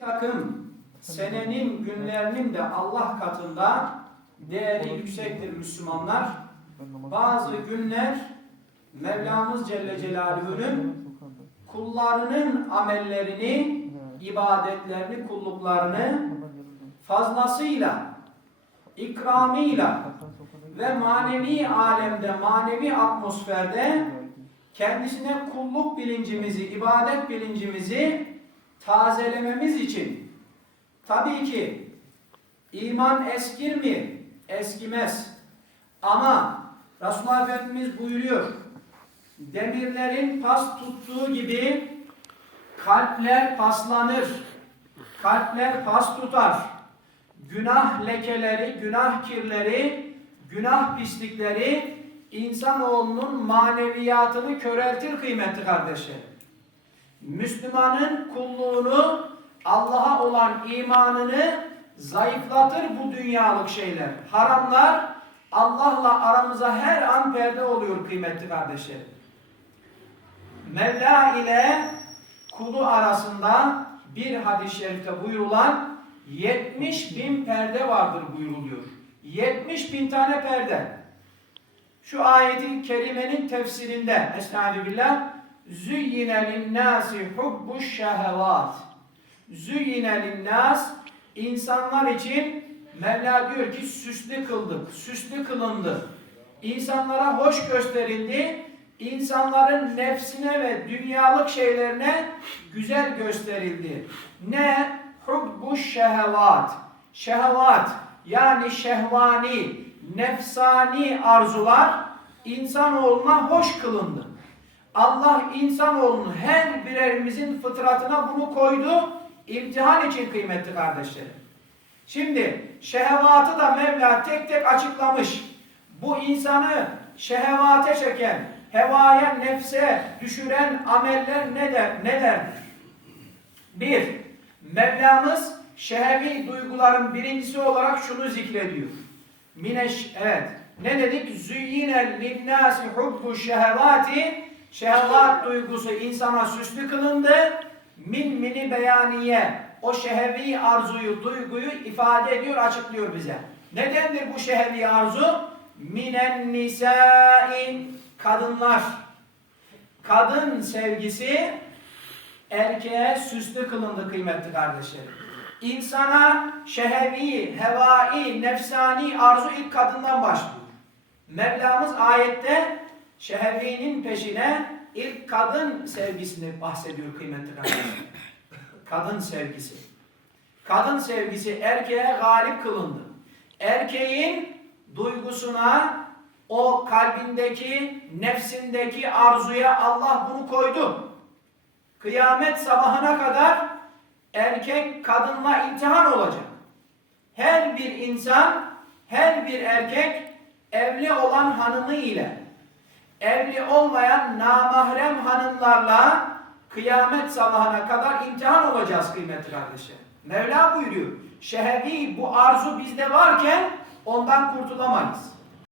takım senenin günlerinin de Allah katında değeri yüksektir Müslümanlar. Bazı günler Mevlamız Celle Celaluhu'nun kullarının amellerini, ibadetlerini, kulluklarını fazlasıyla, ikramıyla ve manevi alemde, manevi atmosferde kendisine kulluk bilincimizi, ibadet bilincimizi tazelememiz için tabii ki iman eskir mi? Eskimez. Ama Resulullah Efendimiz buyuruyor. Demirlerin pas tuttuğu gibi kalpler paslanır. Kalpler pas tutar. Günah lekeleri, günah kirleri, günah pislikleri insanoğlunun maneviyatını köreltir kıymetli kardeşlerim. Müslümanın kulluğunu, Allah'a olan imanını zayıflatır bu dünyalık şeyler. Haramlar Allah'la aramıza her an perde oluyor kıymetli kardeşlerim. Mevla ile kulu arasında bir hadis-i şerifte buyurulan 70 bin perde vardır buyuruluyor. 70 bin tane perde. Şu ayetin kerimenin tefsirinde Estağfirullah Züyyine linnâsi hubbuş şehevat Züyyine linnâs insanlar için Mevla diyor ki süslü kıldık, süslü kılındı. İnsanlara hoş gösterildi. İnsanların nefsine ve dünyalık şeylerine güzel gösterildi. Ne? Hubbuş şehevat. Şehevat yani şehvani, nefsani arzular insanoğluna hoş kılındı. Allah insanoğlunun her birerimizin fıtratına bunu koydu. imtihan için kıymetli kardeşlerim. Şimdi şehevatı da Mevla tek tek açıklamış. Bu insanı şehevate çeken, hevaya, nefse düşüren ameller ne der? Ne derdir? Bir, Mevlamız şehevi duyguların birincisi olarak şunu zikrediyor. Mineş, evet. Ne dedik? Züyyine linnâsi hubbu şehevati Şehvat duygusu insana süslü kılındı. Min mini beyaniye o şehevi arzuyu, duyguyu ifade ediyor, açıklıyor bize. Nedendir bu şehevi arzu? Minen nisai kadınlar. Kadın sevgisi erkeğe süslü kılındı kıymetli kardeşlerim. İnsana şehevi, hevai, nefsani arzu ilk kadından başlıyor. Mevlamız ayette şehevinin peşine ilk kadın sevgisini bahsediyor kıymetli kardeşlerim. Kadın sevgisi. Kadın sevgisi erkeğe galip kılındı. Erkeğin duygusuna, o kalbindeki, nefsindeki arzuya Allah bunu koydu. Kıyamet sabahına kadar erkek kadınla imtihan olacak. Her bir insan, her bir erkek evli olan hanımı ile evli olmayan namahrem hanımlarla kıyamet sabahına kadar imtihan olacağız kıymetli kardeşlerim. Mevla buyuruyor. Şehevi bu arzu bizde varken ondan kurtulamayız.